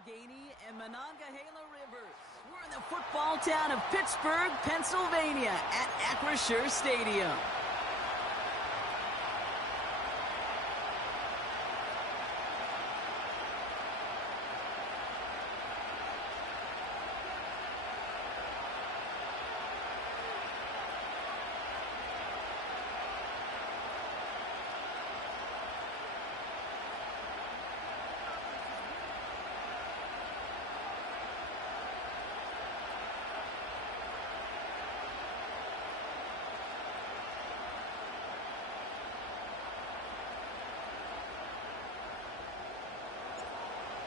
Allegheny and Monongahela Rivers. We're in the football town of Pittsburgh, Pennsylvania at Acrisure Stadium.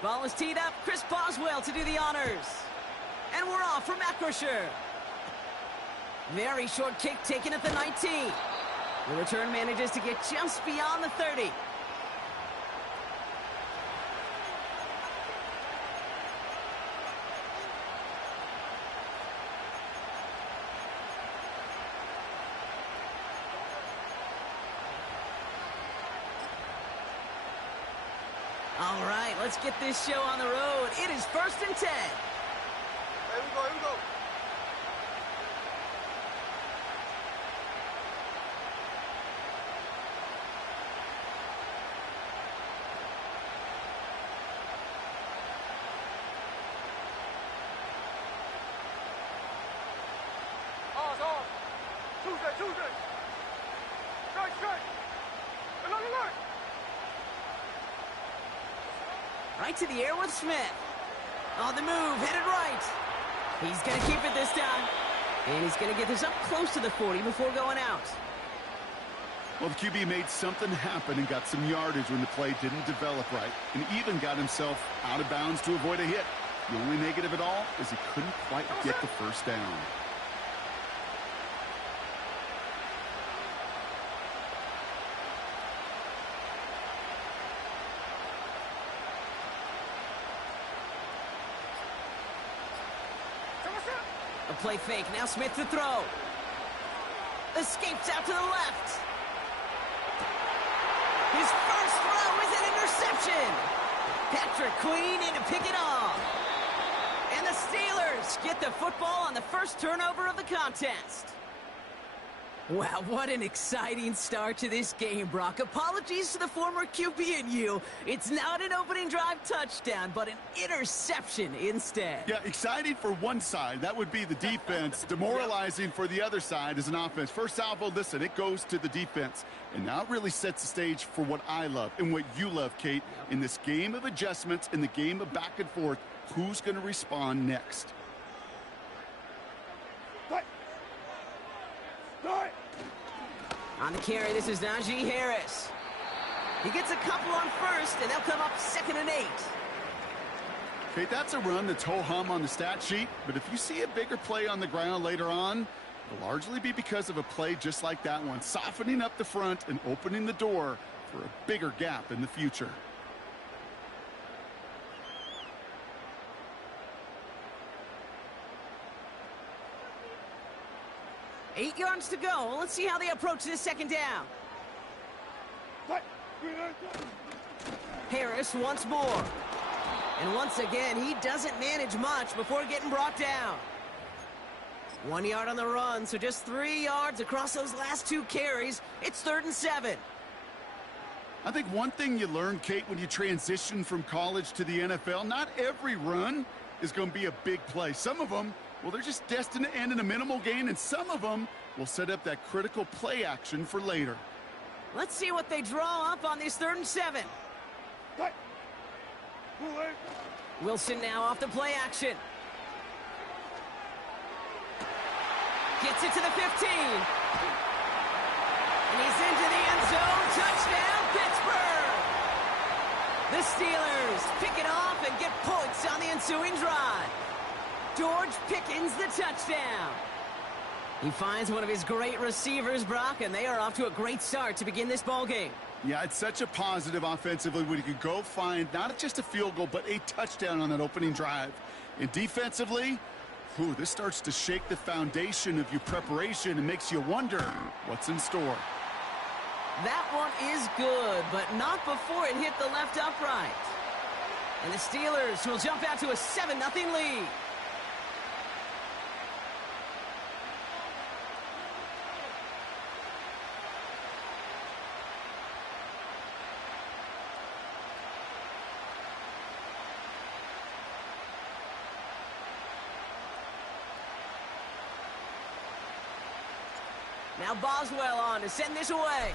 Ball is teed up. Chris Boswell to do the honors. And we're off from Acrisure. Very short kick taken at the 19. The return manages to get just beyond the 30. All right, let's get this show on the road. It is 1st and 10. Here we go, here we go. On. Tuesday. Straight. Alert. Right to the air with Smith. On the move, headed right. He's going to keep it this time. And he's going to get this up close to the 40 before going out. Well, the QB made something happen and got some yardage when the play didn't develop right, and even got himself out of bounds to avoid a hit. The only negative at all is he couldn't quite get the first down. A play fake, now Smith to throw. Escapes out to the left. His first throw is an interception. Patrick Queen in to pick it off. And the Steelers get the football on the first turnover of the contest. Wow, what an exciting start to this game, Brock. Apologies to the former QB and you. It's not an opening drive touchdown, but an interception instead. Yeah, exciting for one side. That would be the defense. Demoralizing for the other side as an offense. First salvo, listen, it goes to the defense. And now it really sets the stage for what I love and what you love, Kate. In this game of adjustments, in the game of back and forth, who's going to respond next? On the carry, this is Najee Harris. He gets a couple on first, and they'll come up 2nd and 8. Okay, that's a run that's ho-hum on the stat sheet, but if you see a bigger play on the ground later on, it'll largely be because of a play just like that one, softening up the front and opening the door for a bigger gap in the future. 8 yards to go. Let's see how they approach this 2nd down. Harris once more. And once again, he doesn't manage much before getting brought down. 1 yard on the run, so just 3 yards across those last 2 carries. It's 3rd and 7. I think one thing you learn, Kate, when you transition from college to the NFL, not every run is going to be a big play. Some of them, well, they're just destined to end in a minimal gain, and some of them will set up that critical play action for later. Let's see what they draw up on this 3rd and 7. Wilson now off the play action. Gets it to the 15. And he's into the end zone. Touchdown, Pittsburgh! The Steelers pick it off and get points on the ensuing drive. George Pickens the touchdown. He finds one of his great receivers, Brock, and they are off to a great start to begin this ballgame. Yeah, it's such a positive offensively when you can go find not just a field goal, but a touchdown on that opening drive. And defensively, this starts to shake the foundation of your preparation and makes you wonder what's in store. That one is good, but not before it hit the left upright. And the Steelers will jump out to a 7-0 lead. Now Boswell on to send this away.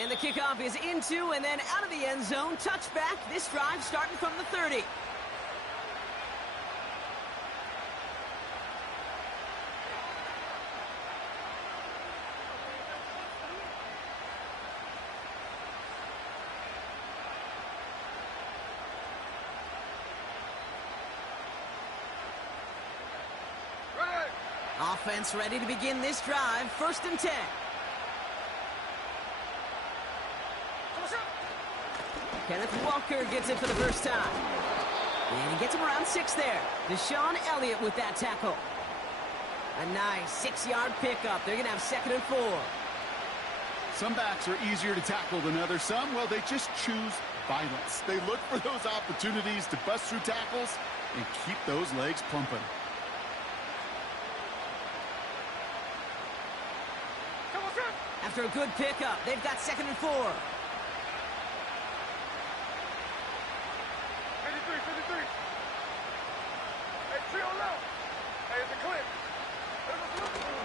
And the kickoff is into and then out of the end zone. Touchback. This drive starting from the 30. Offense ready to begin this drive. 1st and 10. Kenneth Walker gets it for the first time. And he gets him around 6 there. Deshaun Elliott with that tackle. A nice 6-yard pickup. They're going to have 2nd and 4. Some backs are easier to tackle than others. Some, well, they just choose violence. They look for those opportunities to bust through tackles and keep those legs pumping. After a good pickup, they've got 2nd and 4. 53, 53. Hey, trio left. Hey, it's a clip.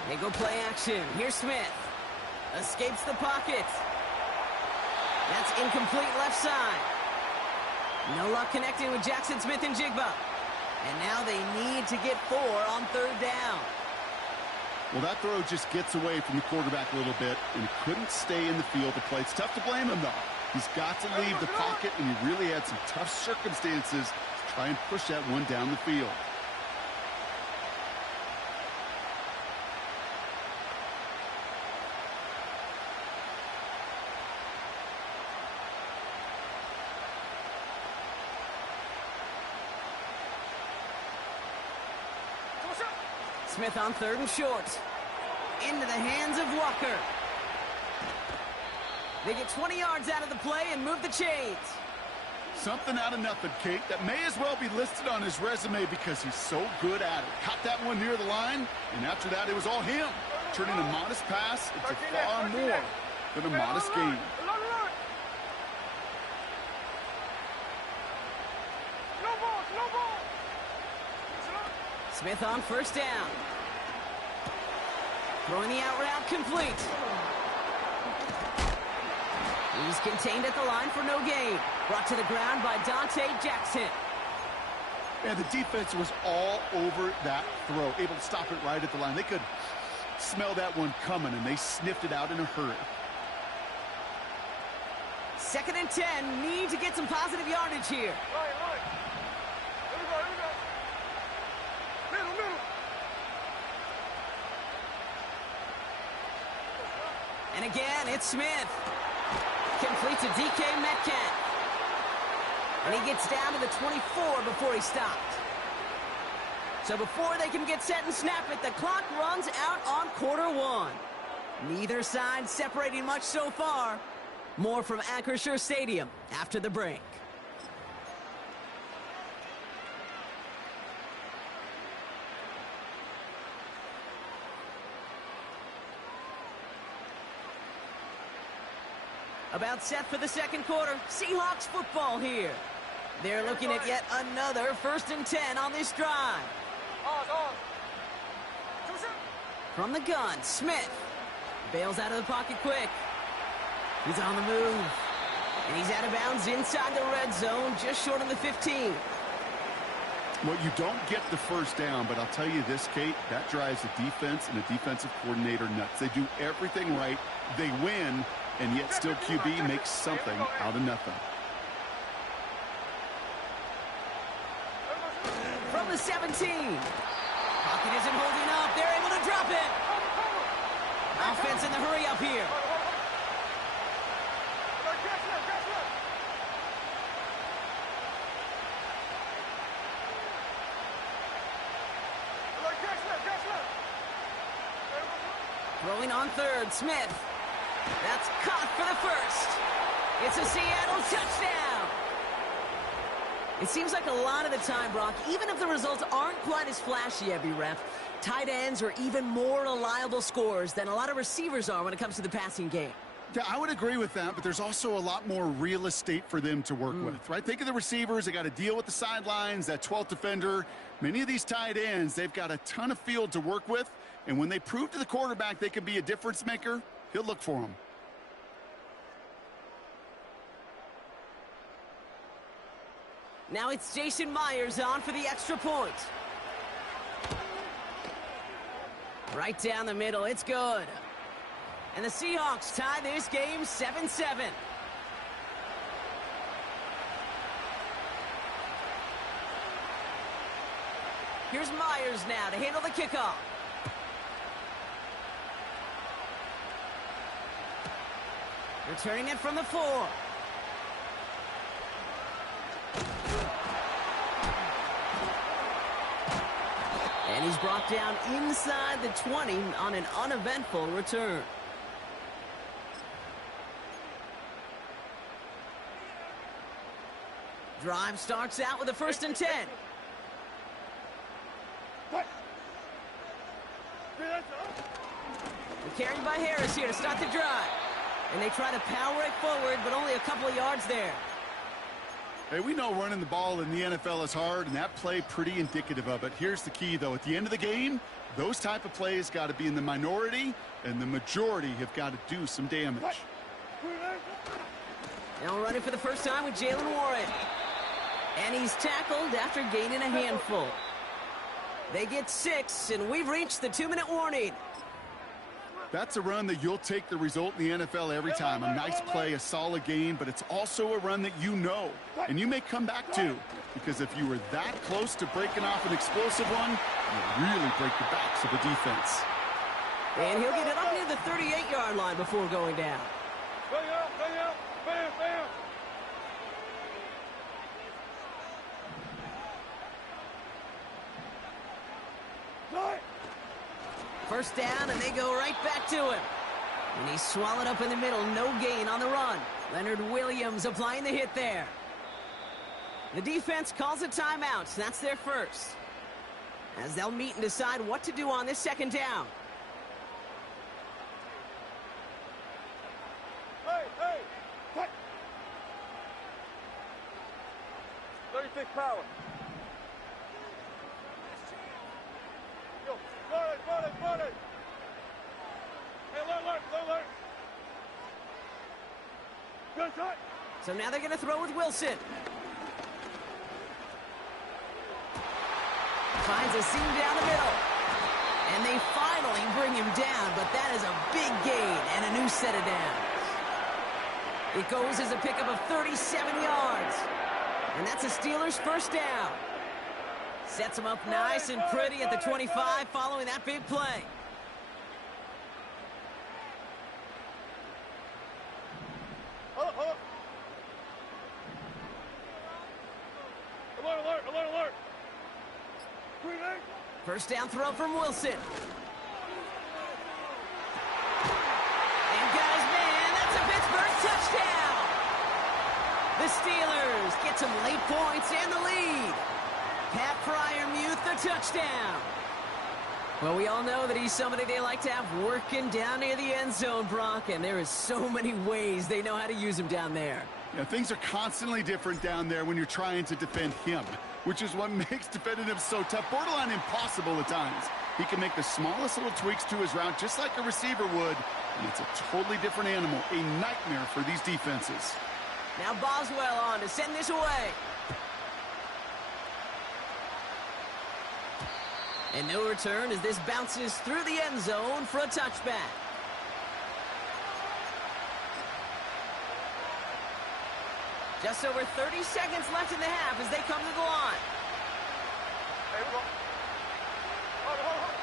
They go play action. Here's Smith. Escapes the pocket. That's incomplete left side. No luck connecting with Jackson Smith and Jigba. And now they need to get 4 on 3rd down. Well, that throw just gets away from the quarterback a little bit and couldn't stay in the field to play. It's tough to blame him, though. He's got to leave the pocket, and he really had some tough circumstances to try and push that one down the field. Smith on 3rd and short. Into the hands of Walker. They get 20 yards out of the play and move the chains. Something out of nothing, Kate, that may as well be listed on his resume because he's so good at it. Caught that one near the line, and after that, it was all him. Turning a modest pass into far more than a modest gain. Smith on 1st down. Throwing the out route complete. He's contained at the line for no gain. Brought to the ground by Dante Jackson. And the defense was all over that throw, able to stop it right at the line. They could smell that one coming, and they sniffed it out in a hurry. 2nd and 10. Need to get some positive yardage here. Right. Here we go. Middle. And again, it's Smith. Completes a DK Metcalf. And he gets down to the 24 before he stopped. So before they can get set and snap it, the clock runs out on Q1. Neither side separating much so far. More from Acrisure Stadium after the break. About set for the 2nd quarter. Seahawks football here. They're looking at yet another 1st and 10 on this drive. From the gun, Smith bails out of the pocket quick. He's on the move. And he's out of bounds inside the red zone, just short of the 15. Well, you don't get the 1st down, but I'll tell you this, Kate, that drives the defense and the defensive coordinator nuts. They do everything right. They win, and yet still QB makes something out of nothing. From the 17. Pocket isn't holding up. They're able to drop it. Offense in the hurry up here. Throwing on 3rd, Smith. That's caught for the first. It's a Seattle touchdown. It seems like a lot of the time, Brock, even if the results aren't quite as flashy every rep, tight ends are even more reliable scorers than a lot of receivers are when it comes to the passing game. Yeah, I would agree with that, but there's also a lot more real estate for them to work with, right? Think of the receivers. They got to deal with the sidelines, that 12th defender. Many of these tight ends, they've got a ton of field to work with, and when they prove to the quarterback they can be a difference maker, he'll look for them. Now it's Jason Myers on for the extra point. Right down the middle, it's good. And the Seahawks tie this game 7-7. Here's Myers now to handle the kickoff. Returning it from the 4. And he's brought down inside the 20 on an uneventful return. Drive starts out with a 1st and 10. Carried by Harris here to start the drive. And they try to power it forward, but only a couple of yards there. Hey, we know running the ball in the NFL is hard, and that play pretty indicative of it. Here's the key, though. At the end of the game, those type of plays got to be in the minority, and the majority have got to do some damage. Now running for the first time with Jalen Warren. And he's tackled after gaining a handful. They get 6, and we've reached the 2-minute warning. That's a run that you'll take the result in the NFL every time. A nice play, a solid game, but it's also a run that you know, and you may come back to, because if you were that close to breaking off an explosive one, you really break the backs of the defense. And he'll get it up near the 38-yard line before going down. Bam, bam. First down, and they go right back to him. And he's swallowed up in the middle. No gain on the run. Leonard Williams applying the hit there. The defense calls a timeout. That's their first. As they'll meet and decide what to do on this 2nd down. Hey! 36 power. Yo, run it. Hey, alert. Good shot. So now they're going to throw with Wilson. Finds a seam down the middle. And they finally bring him down, but that is a big gain and a new set of downs. It goes as a pickup of 37 yards. And that's a Steelers' first down. Sets him up nice and pretty at the 25 following that big play. Alert. First down throw from Wilson. And got his man. That's a Pittsburgh touchdown. The Steelers get some late points and the lead. Pat Fryermuth, the touchdown. Well, we all know that he's somebody they like to have working down near the end zone, Brock, and there is so many ways they know how to use him down there. Yeah, things are constantly different down there when you're trying to defend him, which is what makes defending him so tough, borderline impossible at times. He can make the smallest little tweaks to his route just like a receiver would, and it's a totally different animal, a nightmare for these defenses. Now Boswell on to send this away. And no return as this bounces through the end zone for a touchback. Just over 30 seconds left in the half as they come to the line. Hey, we go. Hold.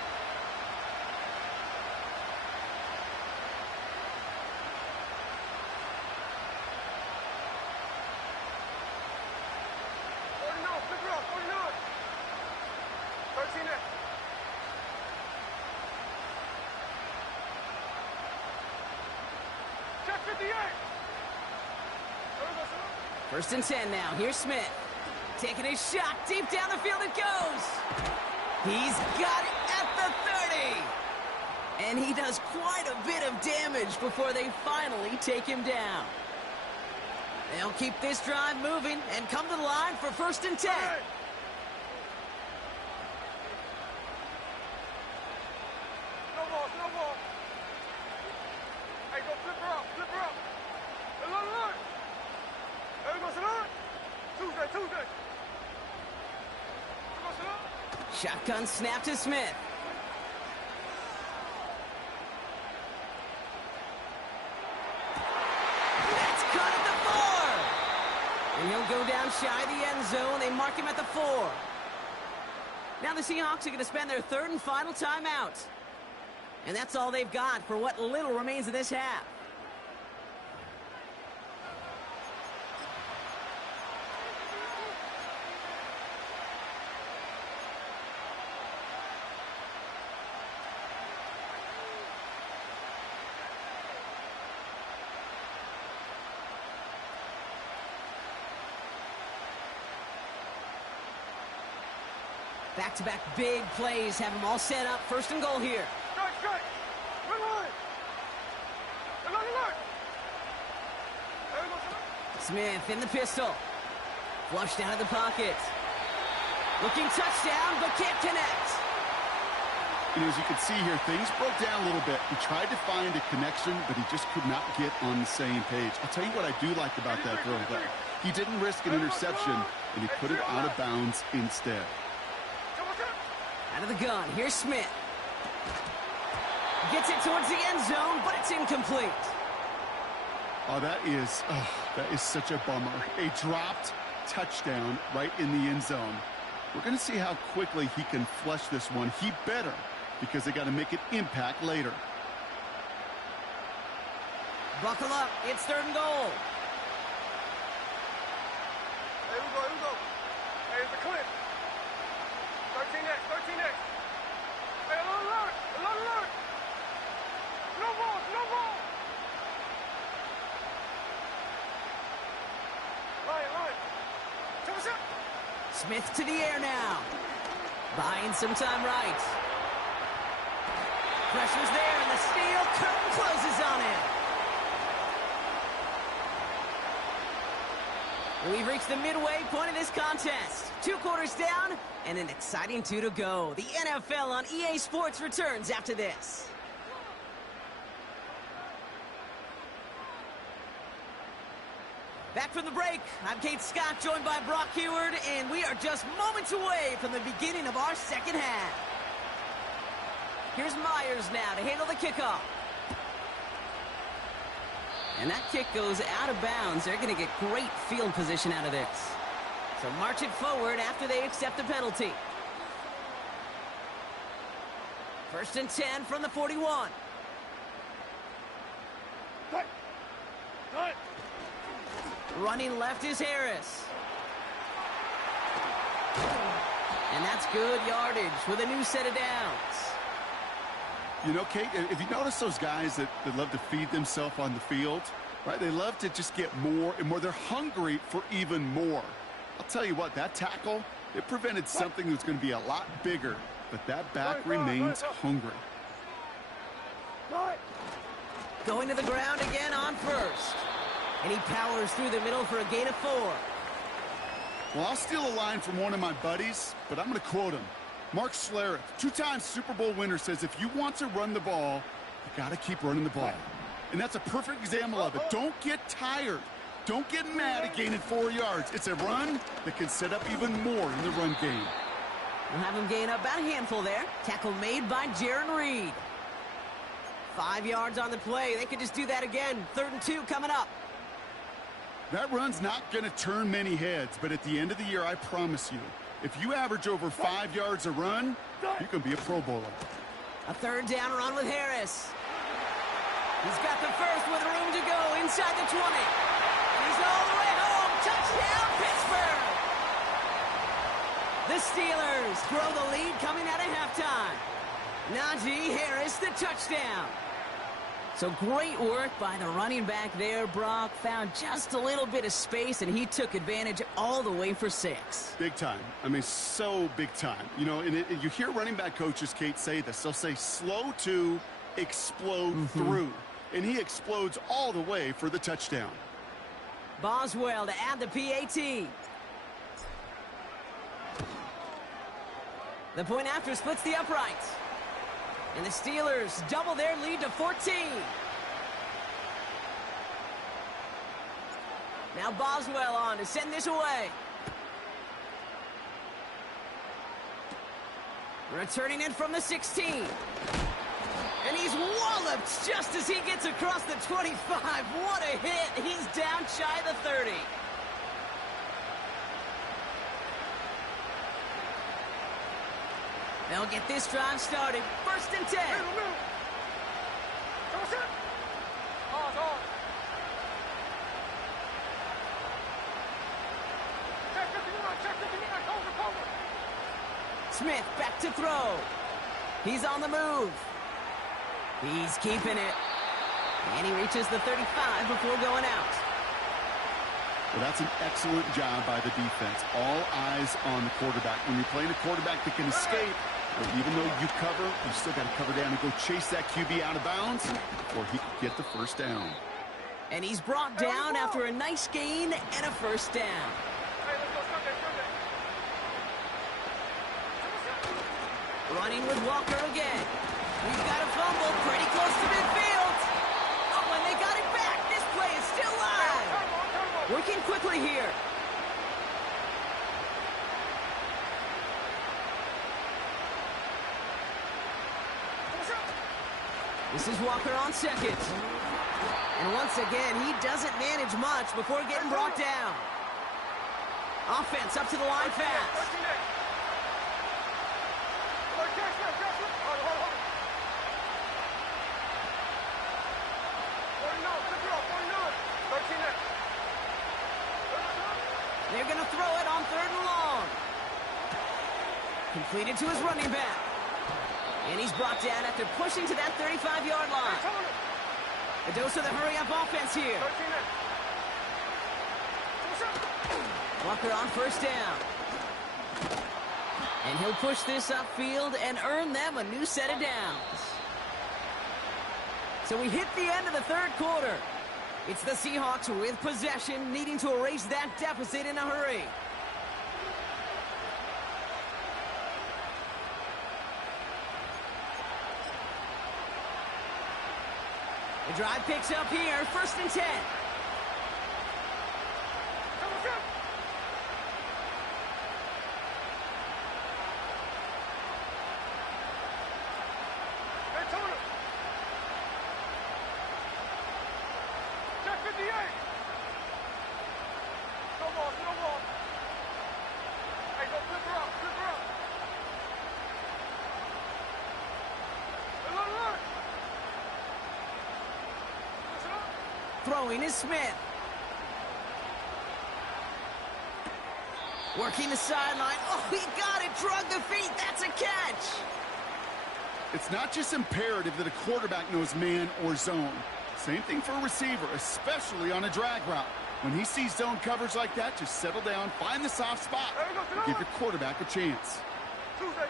13 there. First and 10 now. Here's Smith. Taking a shot. Deep down the field it goes. He's got it at the 30. And he does quite a bit of damage before they finally take him down. They'll keep this drive moving and come to the line for first and 10. Hey. No ball, no ball. Hey, go flip her up, flip her up. Hey, look. There we go, Salon. Tuesday. Come on, Salon. Shotgun snap to Smith. That's cut at the 4. And he'll go down shy of the end zone. They mark him at the 4. Now the Seahawks are going to spend their third and final timeout. And that's all they've got for what little remains of this half. Back-to-back big plays have them all set up. First and goal here. Strike. Run. Look. There we go, Salon. Smith in the pistol. Flushed out of the pocket. Looking touchdown, but can't connect. As you can see here, things broke down a little bit. He tried to find a connection, but he just could not get on the same page. I'll tell you what I do like about that throw, though. He didn't risk an interception, and he put it out of bounds instead. Out of the gun, here's Smith. Gets it towards the end zone, but it's incomplete. Oh, that is such a bummer. A dropped touchdown right in the end zone. We're going to see how quickly he can flush this one. He better, because they got to make an impact later. Buckle up, it's third and goal. Here we go. Hey, it's a clip. 13X. Hey, alert. No ball. Line. Come on, Smith to the air now. Buying some time right. Pressure's there, and the steel curtain closes on him. We've reached the midway point of this contest. 2 quarters down, and an exciting 2 to go. The NFL on EA Sports returns after this. Back from the break, I'm Kate Scott, joined by Brock Heward, and we are just moments away from the beginning of our second half. Here's Myers now to handle the kickoff. And that kick goes out of bounds. They're going to get great field position out of this. So march it forward after they accept the penalty. First and 10 from the 41. Cut. Running left is Harris. And that's good yardage with a new set of downs. You know, Kate, if you notice those guys that love to feed themselves on the field, right? They love to just get more and more. They're hungry for even more. I'll tell you what, that tackle, it prevented something that's going to be a lot bigger, but that back remains hungry. Going to the ground again on first. And he powers through the middle for a gain of 4. Well, I'll steal a line from one of my buddies, but I'm going to quote him. Mark Schlereth, 2-time Super Bowl winner, says if you want to run the ball, you got to keep running the ball. And that's a perfect example of it. Don't get tired. Don't get mad at gaining 4 yards. It's a run that can set up even more in the run game. We'll have him gain up about a handful there. Tackle made by Jaron Reed. 5 yards on the play. They could just do that again. 3rd and 2 coming up. That run's not going to turn many heads, but at the end of the year, I promise you, if you average over 5 yards a run, you can be a Pro Bowler. A 3rd down run with Harris. He's got the first with room to go inside the 20. He's all the way home. Touchdown, Pittsburgh! The Steelers grow the lead coming out of halftime. Najee Harris, the touchdown. So great work by the running back there, Brock. Found just a little bit of space, and he took advantage all the way for 6. Big time. I mean, so big time. You know, and you hear running back coaches, Kate, say this. They'll say slow to explode through. And he explodes all the way for the touchdown. Boswell to add the PAT. The point after splits the uprights. And the Steelers double their lead to 14. Now Boswell on to send this away. Returning it from the 16. And he's walloped just as he gets across the 25. What a hit. He's down shy of the 30. They'll get this drive started. 1st and 10. Smith back to throw. He's on the move. He's keeping it. And he reaches the 35 before going out. Well, that's an excellent job by the defense. All eyes on the quarterback. When you're playing a quarterback that can escape, well, even though you cover, you still got to cover down and go chase that QB out of bounds before he can get the 1st down. And he's brought down after a nice gain and a 1st down. Running with Walker again. We've got a fumble pretty close to midfield. Oh, and they got it back. This play is still live. Working quickly here. This is Walker on 2nd. And once again, he doesn't manage much before getting brought down. Offense up to the line fast. They're going to throw it on 3rd and long. Completed to his running back. And he's brought down after pushing to that 35-yard line. A dose of the hurry-up offense here. Walker on 1st down. And he'll push this upfield and earn them a new set of downs. So we hit the end of the 3rd quarter. It's the Seahawks with possession, needing to erase that deficit in a hurry. The drive picks up here, 1st and 10. Throwing is Smith. Working the sideline. Oh, he got it. Drug the feet. That's a catch. It's not just imperative that a quarterback knows man or zone. Same thing for a receiver, especially on a drag route. When he sees zone coverage like that, just settle down, find the soft spot, and give your quarterback a chance. Tuesday.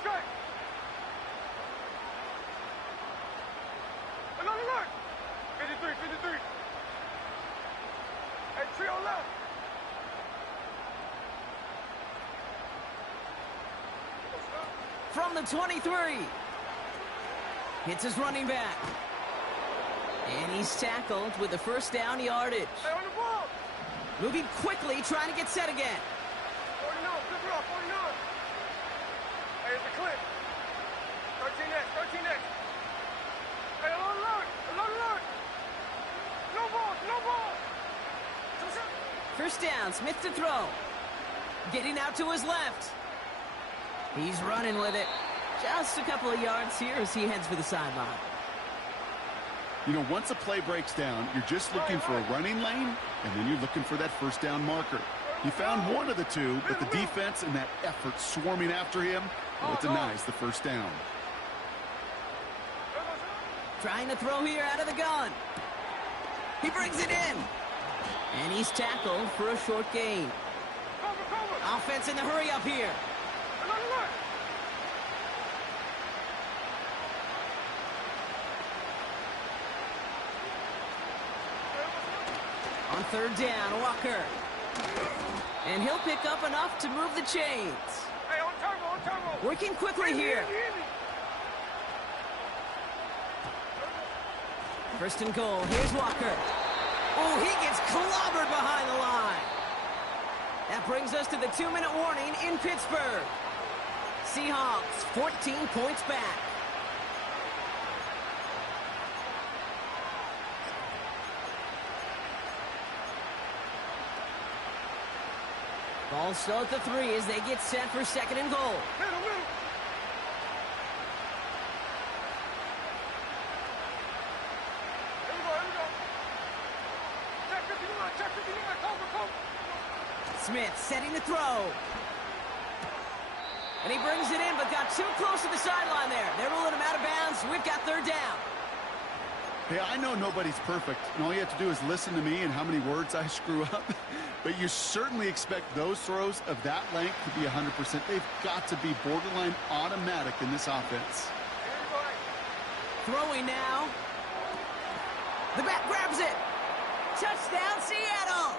Strike. Another run. 53. Hey, trio left. From the 23. Hits his running back. And he's tackled with the 1st down yardage. Hey, on the ball. Moving quickly, trying to get set again. 49, flip it up, 49. Hey, it's a clip. 13X. Hey, alert. No ball. 1st down, Smith to throw. Getting out to his left. He's running with it. Just a couple of yards here as he heads for the sideline. You know, once a play breaks down, you're just looking for a running lane, and then you're looking for that 1st down marker. He found one of the two, but the defense and that effort swarming after him, well, it denies the 1st down. Trying to throw here out of the gun. He brings it in. And he's tackled for a short gain. Offense in the hurry up here. On third down, Walker. And he'll pick up enough to move the chains. Hey, on turbo. Working quickly here. First and goal. Here's Walker. Oh, he gets clobbered behind the line. That brings us to the 2-minute warning in Pittsburgh. Seahawks 14 points back. Ball still at the 3 as they get set for second and goal. Middle. Check 59, cover. Smith setting the throw. And he brings it in, but got too close to the sideline there. They're ruling him out of bounds. We've got third down. Hey, I know nobody's perfect, and all you have to do is listen to me and how many words I screw up. But you certainly expect those throws of that length to be 100%. They've got to be borderline automatic in this offense. Throwing now. The back grabs it. Touchdown, Seattle.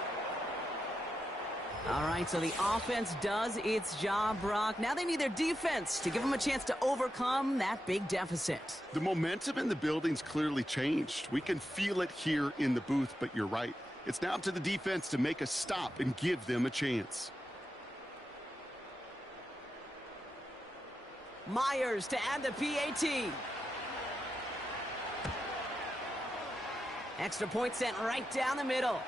All right, so the offense does its job, Brock. Now they need their defense to give them a chance to overcome that big deficit. The momentum in the building's clearly changed. We can feel it here in the booth, but you're right. It's now up to the defense to make a stop and give them a chance. Myers to add the PAT. Extra point sent right down the middle.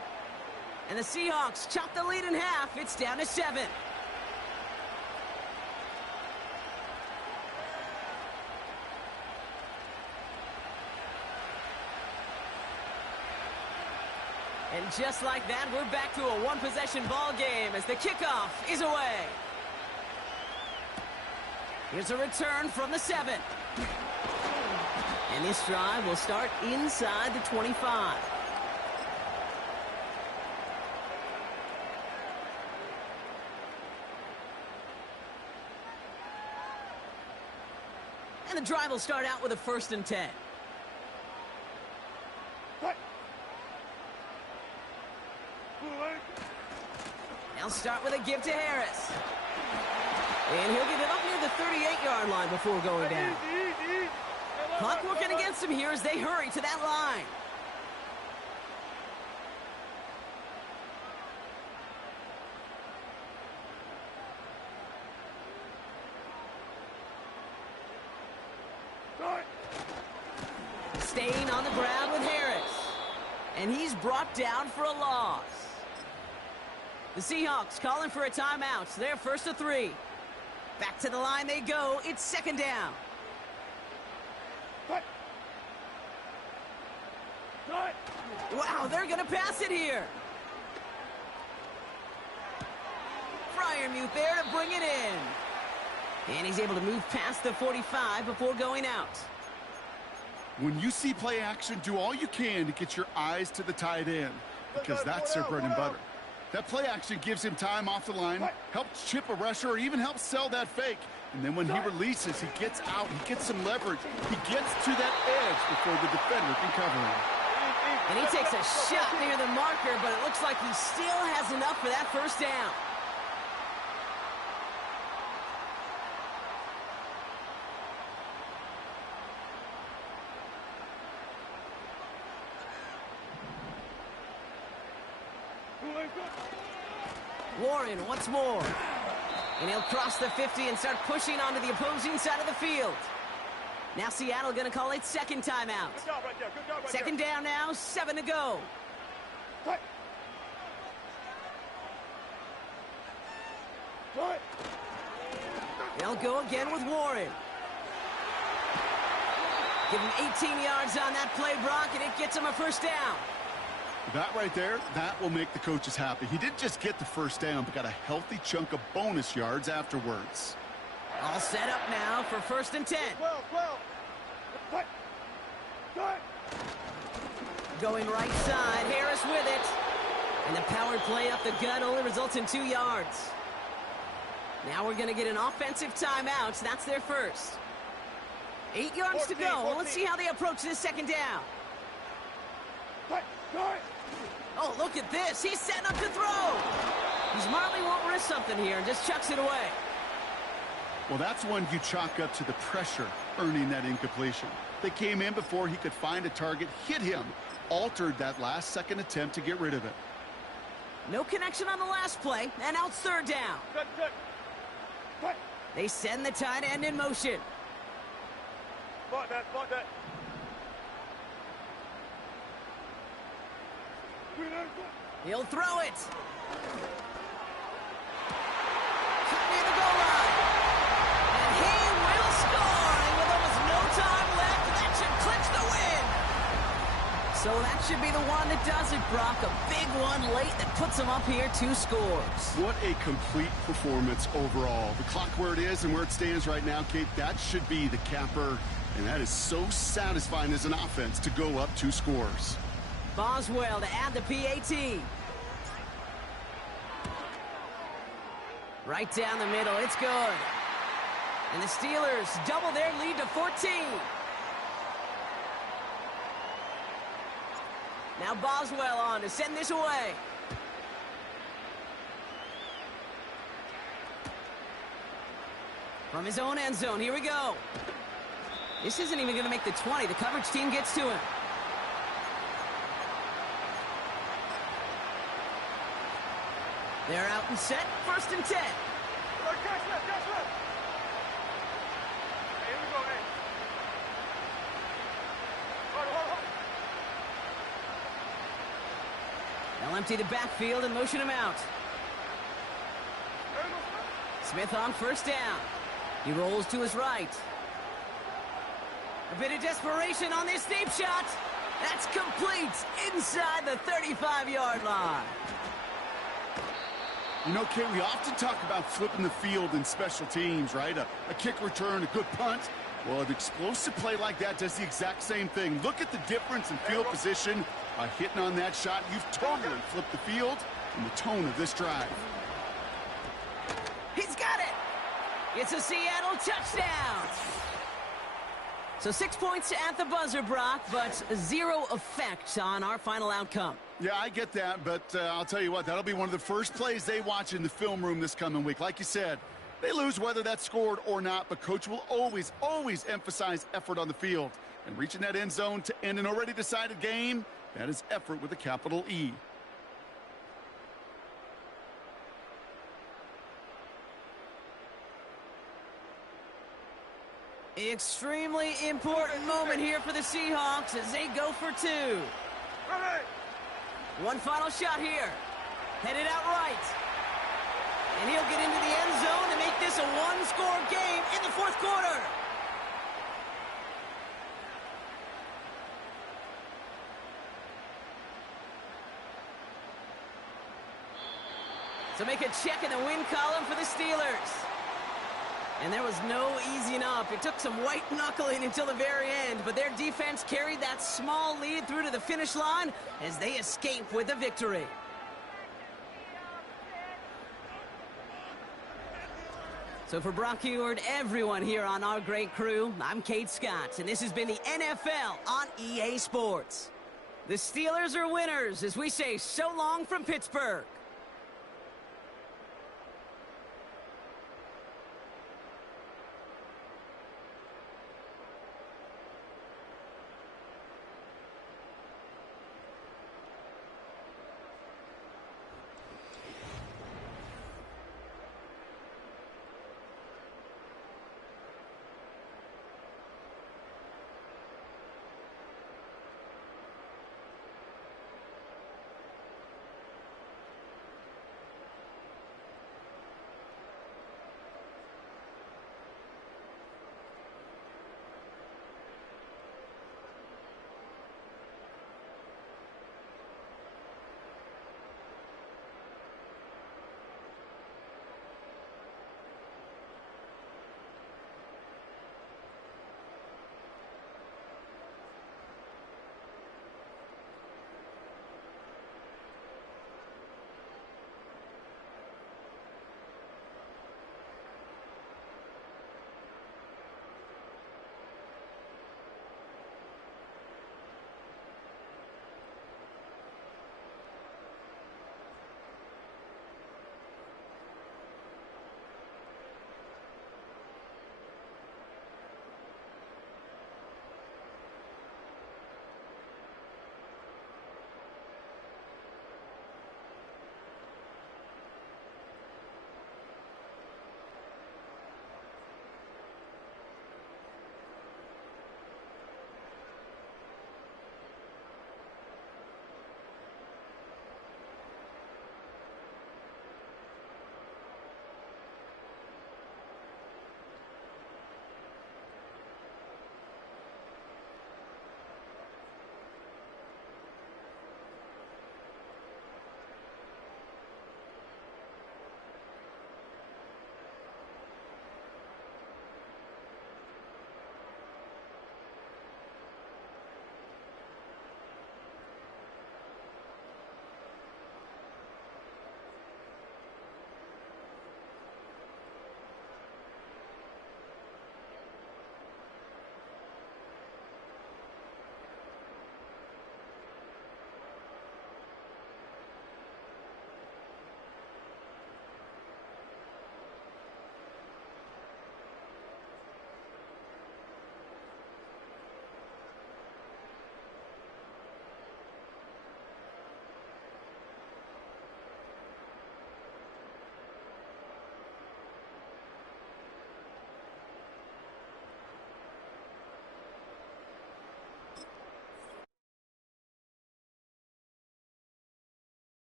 And the Seahawks chop the lead in half. It's down to 7. And just like that, we're back to a one-possession ball game as the kickoff is away. Here's a return from the 7. And this drive will start inside the 25. And the drive will start out with a 1st and 10. They'll start with a give to Harris. And he'll get it up near the 38-yard line before going down. Clock working against him here as they hurry to that line. Staying on the ground with Harris. And he's brought down for a loss. The Seahawks calling for a timeout. So they're 1st and 3. Back to the line they go. It's 2nd down. Wow, they're going to pass it here. Fryermuth there to bring it in. And he's able to move past the 45 before going out. When you see play action, do all you can to get your eyes to the tight end, because that's their bread and butter. That play action gives him time off the line, helps chip a rusher, or even helps sell that fake. And then when he releases, he gets out, he gets some leverage. He gets to that edge before the defender can cover him. And he takes a shot near the marker, but it looks like he still has enough for that 1st down. Warren once more. And he'll cross the 50 and start pushing onto the opposing side of the field. Now Seattle going to call it 2nd timeout. Good job right there. Good job right 2nd down now, 7 to go. They'll go again with Warren. Give him 18 yards on that play, Brock, and it gets him a 1st down. That right there, that will make the coaches happy. He didn't just get the 1st down, but got a healthy chunk of bonus yards afterwards. All set up now for 1st and 10. 12. Good. Going right side, Harris with it. And the power play up the gut only results in 2 yards. Now we're going to get an offensive timeout. So that's their first. 8 yards to go. Well, let's see how they approach this second down. Oh, look at this. He's setting up to throw. He smartly won't risk something here and just chucks it away. Well, that's one you chalk up to the pressure earning that incompletion. They came in before he could find a target, hit him, altered that last-second attempt to get rid of it. No connection on the last play, and now it's third down. Good. They send the tight end in motion. Spot that. He'll throw it. Cut near the goal line. And he will score. And with almost no time left, that should clinch the win. So that should be the one that does it, Brock. A big one late that puts them up here 2 scores. What a complete performance overall. The clock where it is and where it stands right now, Kate, that should be the capper. And that is so satisfying as an offense to go up 2 scores. Boswell to add the PAT. Right down the middle, it's good. And the Steelers double their lead to 14. Now Boswell on to send this away. From his own end zone, here we go. This isn't even going to make the 20. The coverage team gets to him. They're out and set. 1st and 10. Catch left. Hey, here we go, hey. Hold. They'll empty the backfield and motion him out. Smith on 1st down. He rolls to his right. A bit of desperation on this deep shot. That's complete inside the 35-yard line. You know, Kate, we often talk about flipping the field in special teams, right? A kick return, a good punt. Well, an explosive play like that does the exact same thing. Look at the difference in field position. By hitting on that shot, you've totally flipped the field and the tone of this drive. He's got it. It's a Seattle touchdown. So 6 points at the buzzer, Brock, but 0 effect on our final outcome. Yeah, I get that, but I'll tell you what, that'll be one of the first plays they watch in the film room this coming week. Like you said, they lose whether that's scored or not, but Coach will always emphasize effort on the field. And reaching that end zone to end an already decided game, that is effort with a capital E. Extremely important moment here for the Seahawks as they go for 2. Ready. One final shot here. Headed out right. And he'll get into the end zone to make this a 1-score game in the 4th quarter. So make a check in the win column for the Steelers. And there was no easing up. It took some white knuckling until the very end, but their defense carried that small lead through to the finish line as they escape with a victory. So for Brock Heward, everyone here on our great crew, I'm Kate Scott, and this has been the NFL on EA Sports. The Steelers are winners as we say so long from Pittsburgh.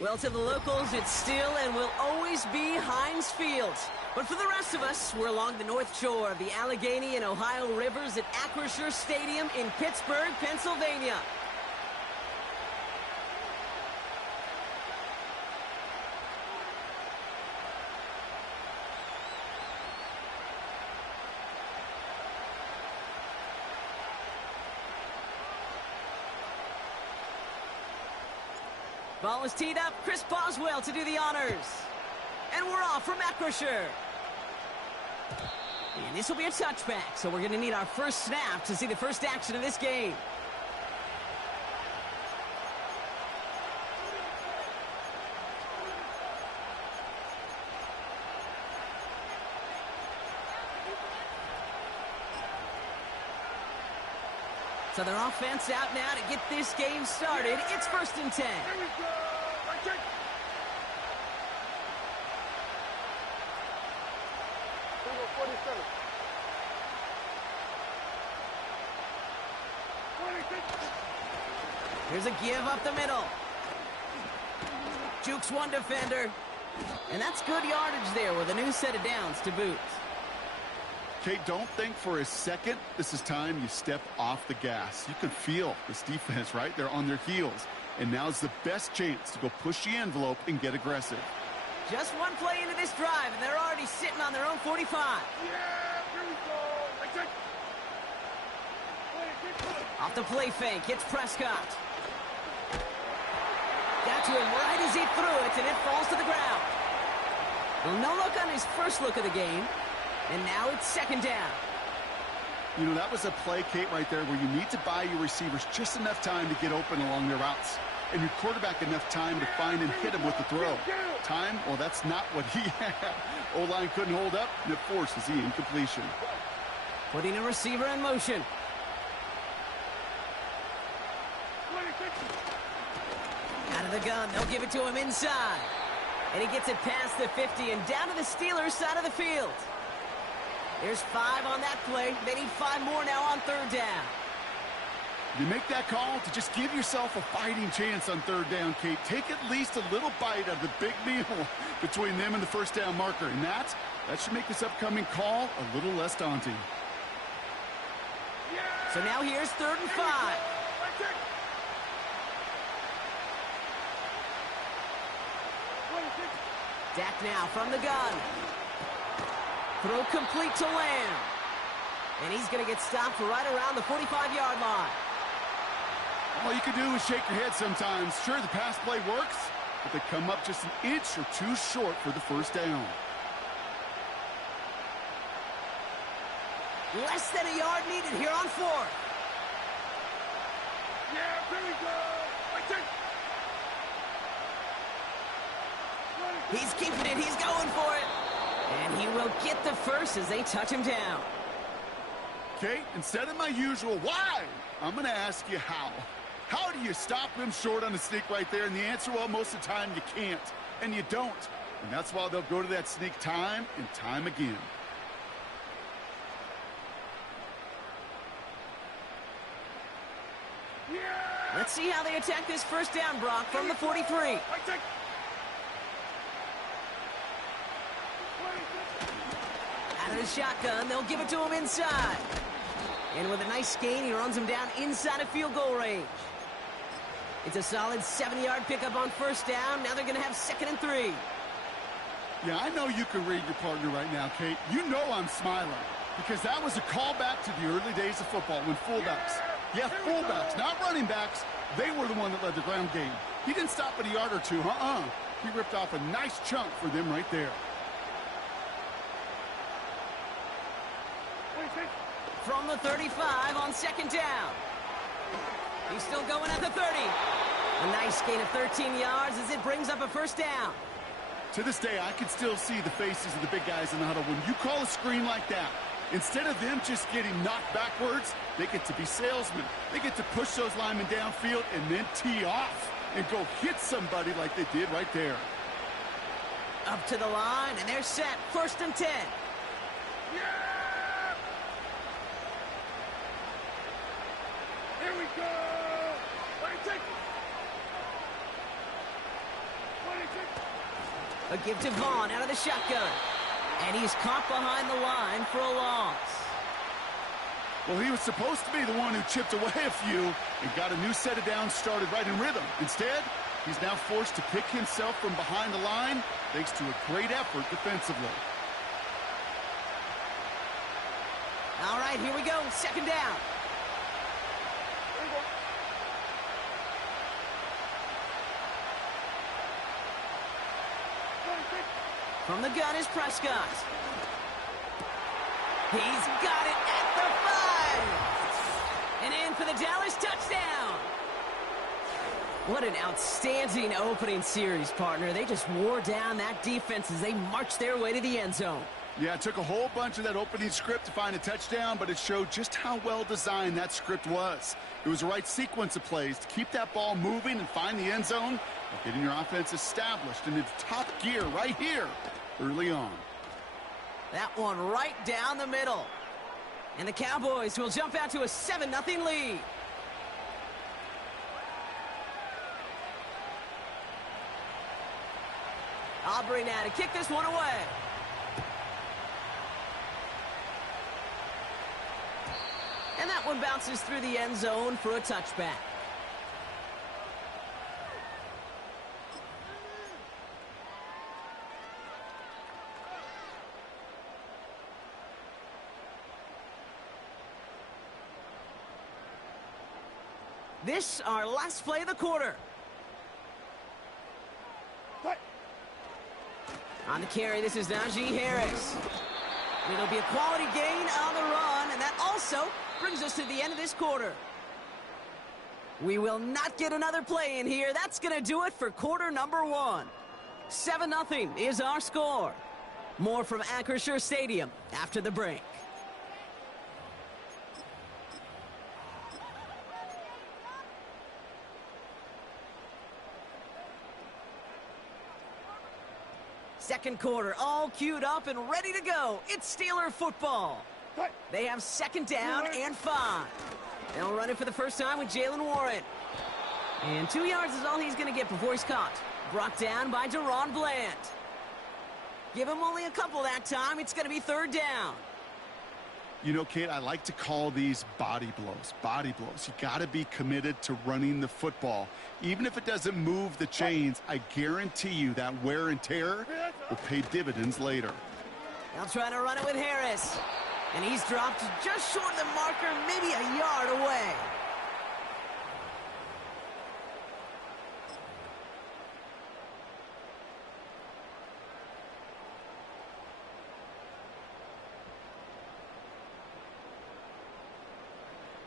Well, to the locals, it's still and will always be Heinz Field. But for the rest of us, we're along the north shore of the Allegheny and Ohio rivers at Acrisure Stadium in Pittsburgh, Pennsylvania. Ball is teed up. Chris Boswell to do the honors. And we're off from Acrisure. And this will be a touchback, so we're going to need our first snap to see the first action of this game. So their offense out now to get this game started. It's 1st and 10. Here we go. Right check. 47. 26. Here's a give up the middle. Jukes one defender. And that's good yardage there with a new set of downs to boot. Kate, don't think for a second this is time you step off the gas. You can feel this defense, right? They're on their heels. And now's the best chance to go push the envelope and get aggressive. Just one play into this drive, and they're already sitting on their own 45. Yeah, here we go. Right check. Off the play fake, it's Prescott. Got to him right as he threw it, and it falls to the ground. Well, no look on his first look of the game. And now it's 2nd down. You know, that was a play, Kate, right there where you need to buy your receivers just enough time to get open along their routes. And your quarterback enough time to find and hit him with the throw. Time? Well, that's not what he had. O-line couldn't hold up, and it forces the incompletion. Putting a receiver in motion. Out of the gun, they'll give it to him inside. And he gets it past the 50 and down to the Steelers' side of the field. There's 5 on that play. They need 5 more now on 3rd down. You make that call to just give yourself a fighting chance on 3rd down, Kate. Take at least a little bite of the big meal between them and the 1st down marker. And that should make this upcoming call a little less daunting. So now here's 3rd and 5. Dak now from the gun. Throw complete to Lamb. And he's going to get stopped right around the 45-yard line. All you can do is shake your head sometimes. Sure, the pass play works, but they come up just an inch or two short for the 1st down. Less than a yard needed here on 4th. Yeah, here we go. Right check. He's keeping it. He's going for it. And he will get the first as they touch him down. Kate, instead of my usual why, I'm going to ask you how. How do you stop him short on the sneak right there? And the answer, well, most of the time you can't. And you don't. And that's why they'll go to that sneak time and time again. Yeah. Let's see how they attack this 1st down, Brock, from the 43. Right check. Out of the shotgun, they'll give it to him inside. And with a nice gain, he runs him down inside of field goal range. It's a solid 7-yard pickup on 1st down. Now they're going to have 2nd and 3. Yeah, I know you can read your partner right now, Kate. You know I'm smiling because that was a callback to the early days of football when fullbacks, fullbacks, not running backs, they were the one that led the ground game. He didn't stop at a yard or two, He ripped off a nice chunk for them right there. From the 35 on 2nd down. He's still going at the 30. A nice gain of 13 yards as it brings up a 1st down. To this day, I can still see the faces of the big guys in the huddle. When you call a screen like that, instead of them just getting knocked backwards, they get to be salesmen. They get to push those linemen downfield and then tee off and go hit somebody like they did right there. Up to the line, and they're set. 1st and 10. Yeah! Here we go! Right, take. A give to Vaughn out of the shotgun. And he's caught behind the line for a loss. Well, he was supposed to be the one who chipped away a few and got a new set of downs started right in rhythm. Instead, he's now forced to pick himself from behind the line thanks to a great effort defensively. All right, here we go. Second down. From the gun is Prescott. He's got it at the 5. And in for the Dallas touchdown. What an outstanding opening series, partner. They just wore down that defense as they marched their way to the end zone. Yeah, it took a whole bunch of that opening script to find a touchdown, but it showed just how well designed that script was. It was the right sequence of plays to keep that ball moving and find the end zone, and getting your offense established in its top gear right here early on. That one right down the middle. And the Cowboys will jump out to a 7-0 lead. Aubrey now to kick this one away. And that one bounces through the end zone for a touchback. This, our last play of the quarter. On the carry, this is Najee Harris. It'll be a quality gain on the run, and that also brings us to the end of this quarter. We will not get another play in here. That's going to do it for quarter number 1. 7-0 is our score. More from Acrisure Stadium after the break. Second quarter, all queued up and ready to go. It's Steeler football. They have second down and 5. They'll run it for the first time with Jalen Warren. And 2 yards is all he's going to get before he's caught. Brought down by Deron Bland. Give him only a couple that time. It's going to be third down. You know, Kate, I like to call these body blows. Body blows. You got to be committed to running the football. Even if it doesn't move the chains, I guarantee you that wear and tear will pay dividends later. They'll try to run it with Harris. And he's dropped just short of the marker, maybe a yard away.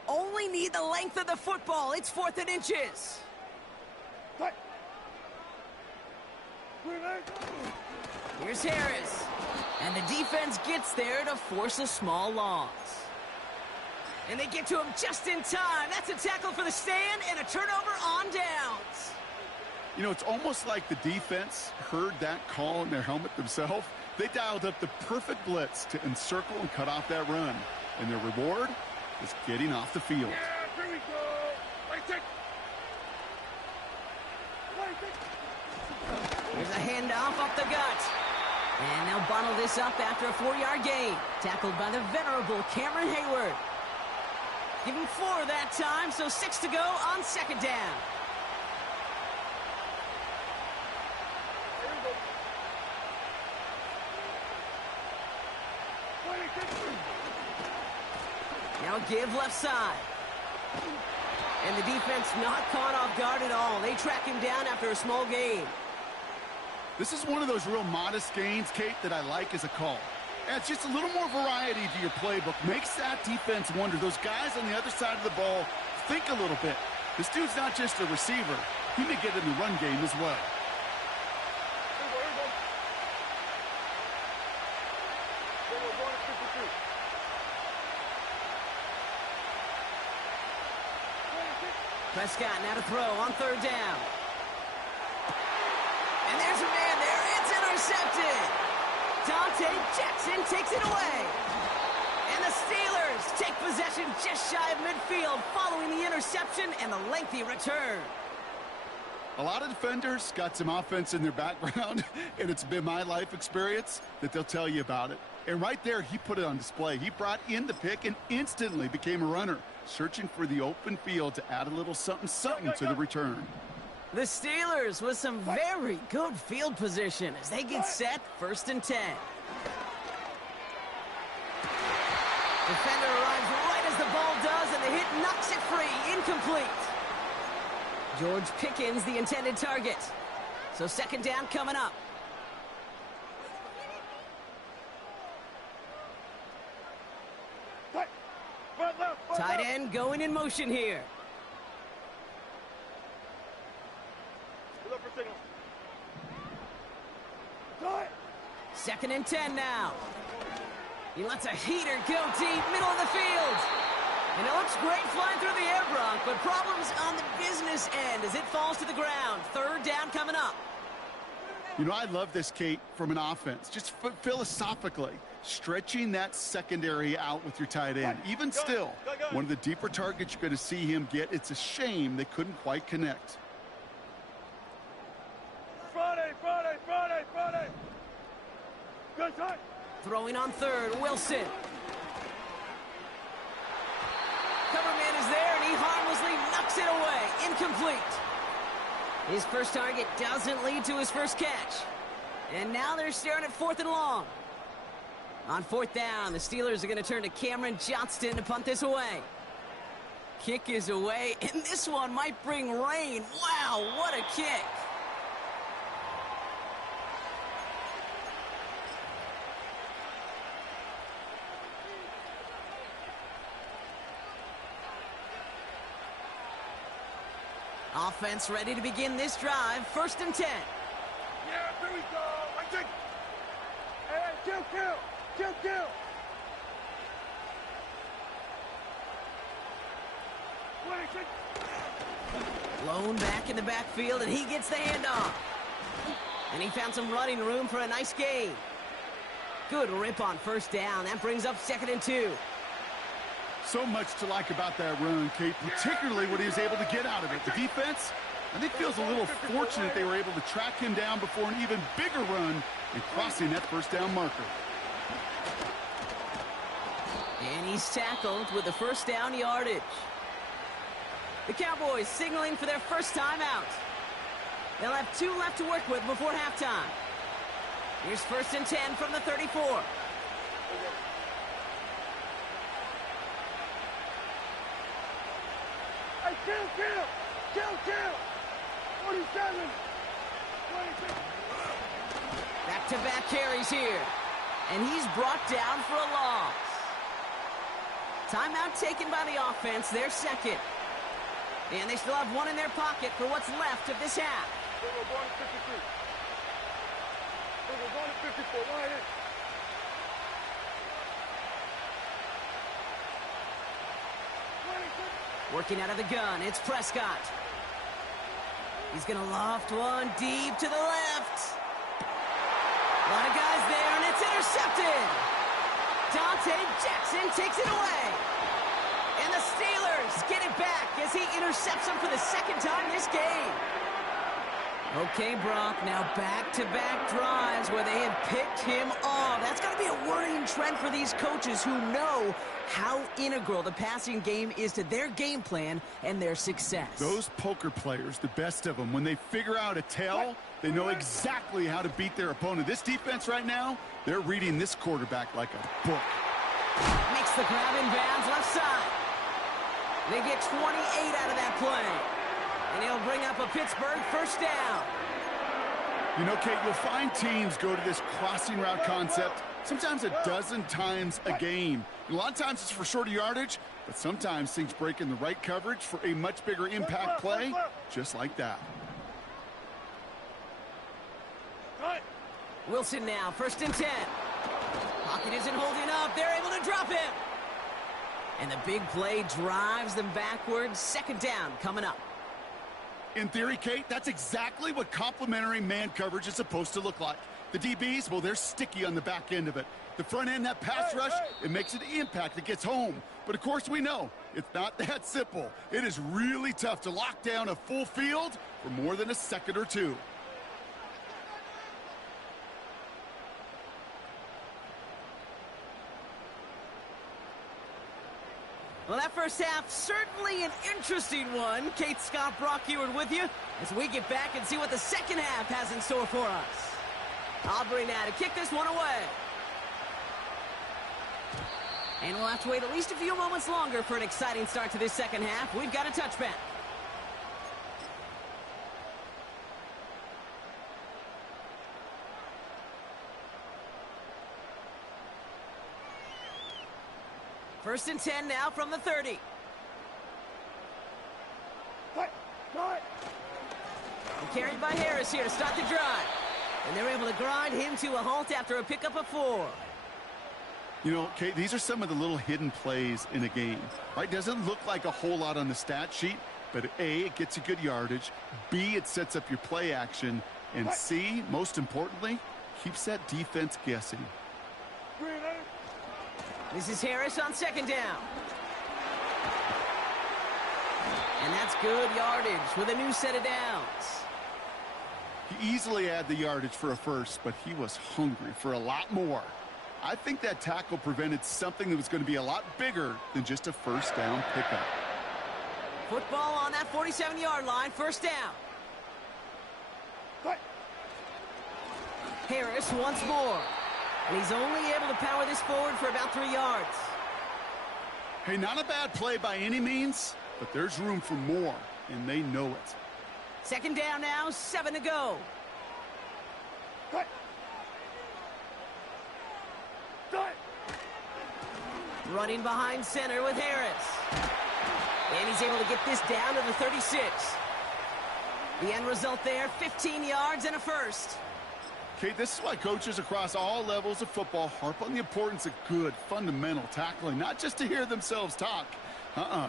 Only need the length of the football. It's 4th and inches. Here's Harris. And the defense gets there to force a small loss. And they get to him just in time. That's a tackle for the stand and a turnover on downs. You know, it's almost like the defense heard that call in their helmet themselves. They dialed up the perfect blitz to encircle and cut off that run. And their reward is getting off the field. Yeah, here we go. Here's a handoff up the gut. And they'll bottle this up after a 4-yard gain. Tackled by the venerable Cameron Hayward. Give him 4 that time, so 6 to go on second down. Now give left side. And the defense not caught off guard at all. They track him down after a small gain. This is one of those real modest gains, Kate, that I like as a call. Adds just a little more variety to your playbook. Makes that defense wonder. Those guys on the other side of the ball think a little bit. This dude's not just a receiver. He may get in the run game as well. Prescott now to throw on third down. And there's a man there. It's intercepted. Dante Jackson takes it away. And the Steelers take possession just shy of midfield following the interception and the lengthy return. A lot of defenders got some offense in their background, and it's been my life experience that they'll tell you about it. And right there, he put it on display. He brought in the pick and instantly became a runner, searching for the open field to add a little something to the return. The Steelers with some very good field position as they get set 1st and 10. Defender arrives right as the ball does, and the hit knocks it free. Incomplete. George Pickens, the intended target. So 2nd down coming up. Tight end going in motion here. 2nd and 10 now. He lets a heater go deep, middle of the field. And it looks great flying through the air, Bronk, but problems on the business end as it falls to the ground. 3rd down coming up. You know, I love this, Kate, from an offense. Just philosophically, stretching that secondary out with your tight end. Even still, one of the deeper targets you're going to see him get. It's a shame they couldn't quite connect. Friday. Good time. Throwing on 3rd, Wilson. Cover man is there, and he harmlessly knocks it away. Incomplete. His first target doesn't lead to his first catch. And now they're staring at 4th and long. On 4th down, the Steelers are going to turn to Cameron Johnston to punt this away. Kick is away, and this one might bring rain. Wow, what a kick. Offense ready to begin this drive. 1st and 10. Yeah, here we go. I think. And kill. Blown back in the backfield, and he gets the handoff. And he found some running room for a nice gain. Good rip on 1st down. That brings up 2nd and 2. So much to like about that run, Kate, particularly what he was able to get out of it. The defense, I think, feels a little fortunate they were able to track him down before an even bigger run and crossing that 1st down marker. And he's tackled with the 1st down yardage. The Cowboys signaling for their first timeout. They'll have 2 left to work with before halftime. Here's 1st and 10 from the 34. Kill. 47. 26. Back-to-back carries here. And he's brought down for a loss. Timeout taken by the offense, their 2nd. And they still have 1 in their pocket for what's left of this half. We're going to 53. We're going to 54. Why is? Working out of the gun, it's Prescott. He's going to loft one deep to the left. A lot of guys there, and it's intercepted. Dante Jackson takes it away. And the Steelers get it back as he intercepts him for the 2nd time this game. Okay, Brock, now back-to-back drives where they have picked him off. That's got to be a worrying trend for these coaches who know how integral the passing game is to their game plan and their success. Those poker players, the best of them, when they figure out a tell, they know exactly how to beat their opponent. This defense right now, they're reading this quarterback like a book. Makes the grab in bounds left side. They get 28 out of that play. And he'll bring up a Pittsburgh 1st down. You know, Kate, you'll find teams go to this crossing route concept sometimes a dozen times a game. And a lot of times it's for shorter yardage, but sometimes things break in the right coverage for a much bigger impact play, just like that. Wilson now, 1st and 10. Pocket isn't holding up. They're able to drop him. And the big play drives them backwards. 2nd down coming up. In theory, Kate, that's exactly what complementary man coverage is supposed to look like. The DBs, well, they're sticky on the back end of it. The front end, that pass rush, it makes an impact. It gets home. But, of course, we know it's not that simple. It is really tough to lock down a full field for more than a second or two. Well, that first half, certainly an interesting one. Kate, Scott, Brock Ewart with you as we get back and see what the second half has in store for us. Aubrey now to kick this one away. And we'll have to wait at least a few moments longer for an exciting start to this second half. We've got a touchback. First and 10 now from the 30. And carried by Harris here to start the drive. And they're able to grind him to a halt after a pickup of 4. You know, Kate, these are some of the little hidden plays in a game, right? Doesn't look like a whole lot on the stat sheet, but A, it gets you good yardage. B, it sets up your play action. And C, most importantly, keeps that defense guessing. This is Harris on second down. And that's good yardage with a new set of downs. He easily had the yardage for a first, but he was hungry for a lot more. I think that tackle prevented something that was going to be a lot bigger than just a first down pickup. Football on that 47-yard line, first down. Harris once more. And he's only able to power this forward for about 3 yards. Hey, not a bad play by any means, but there's room for more, and they know it. Second down now, 7 to go. Running behind center with Harris. And he's able to get this down to the 36. The end result there, 15 yards and a first. Kate, this is why coaches across all levels of football harp on the importance of good, fundamental tackling, not just to hear themselves talk.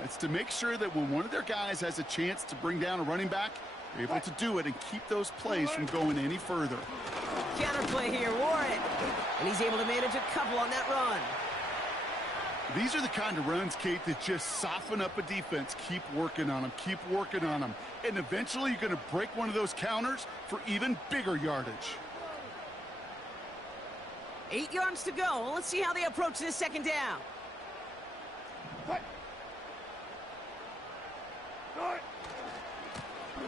It's to make sure that when one of their guys has a chance to bring down a running back, they're able to do it and keep those plays from going any further. Counterplay here, Warren. And he's able to manage a couple on that run. These are the kind of runs, Kate, that just soften up a defense. Keep working on them, keep working on them. And eventually you're going to break one of those counters for even bigger yardage. 8 yards to go. Let's see how they approach this second down.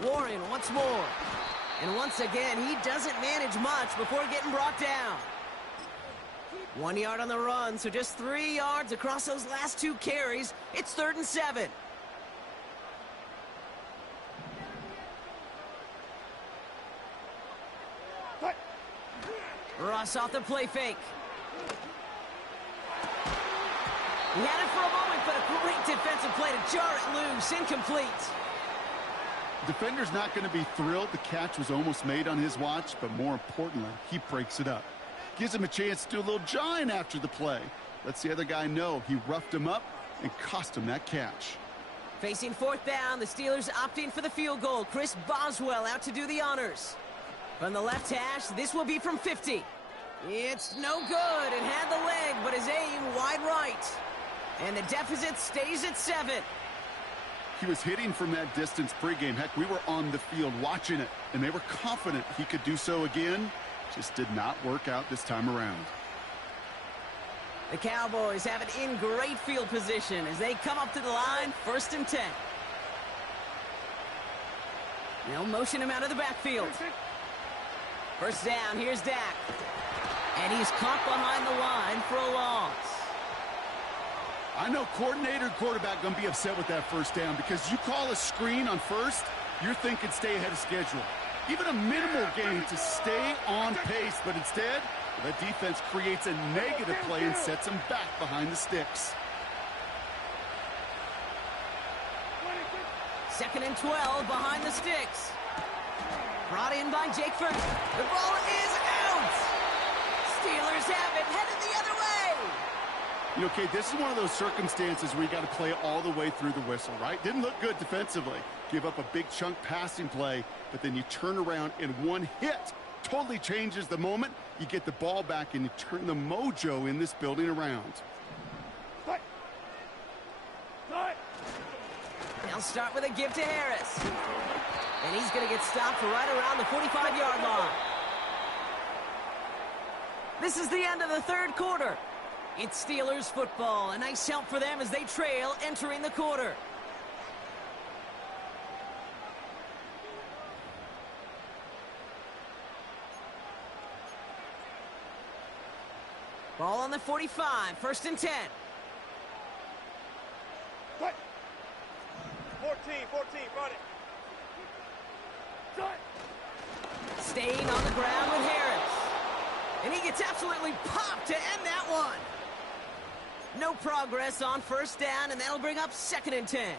Warren once more. And once again, he doesn't manage much before getting brought down. 1 yard on the run, so just 3 yards across those last 2 carries. It's 3rd and 7. Ross off the play fake. He had it for a moment, but a great defensive play to jar it loose. Incomplete. Defender's not going to be thrilled the catch was almost made on his watch, but more importantly, he breaks it up. Gives him a chance to do a little jawing after the play. Lets the other guy know he roughed him up and cost him that catch. Facing 4th down, the Steelers opting for the field goal. Chris Boswell out to do the honors. From the left hash, this will be from 50. It's no good. It had the leg, but his aim wide right. And the deficit stays at 7. He was hitting from that distance pregame. Heck, we were on the field watching it, and they were confident he could do so again. Just did not work out this time around. The Cowboys have it in great field position as they come up to the line, 1st and 10. They'll motion him out of the backfield. First down, here's Dak. And he's caught behind the line for a loss. I know coordinator and quarterback going to be upset with that first down because you call a screen on first, you're thinking stay ahead of schedule. Even a minimal gain to stay on pace, but instead, the defense creates a negative play and sets him back behind the sticks. 2nd and 12 behind the sticks. Brought in by Jake Furman. The ball is out. Steelers have it, headed the other way. You know, Kate, this is one of those circumstances where you got to play all the way through the whistle, right? Didn't look good defensively. Give up a big chunk passing play, but then you turn around and one hit Totally changes the moment. You get the ball back and you turn the mojo in this building around. They'll start with a give to Harris. And he's going to get stopped right around the 45-yard line. This is the end of the third quarter. It's Steelers football. A nice help for them as they trail entering the quarter. Ball on the 45, 1st and 10. 14, run it. Staying on the ground with Harris. And he gets absolutely popped to end that one. No progress on 1st down, and that'll bring up 2nd and 10.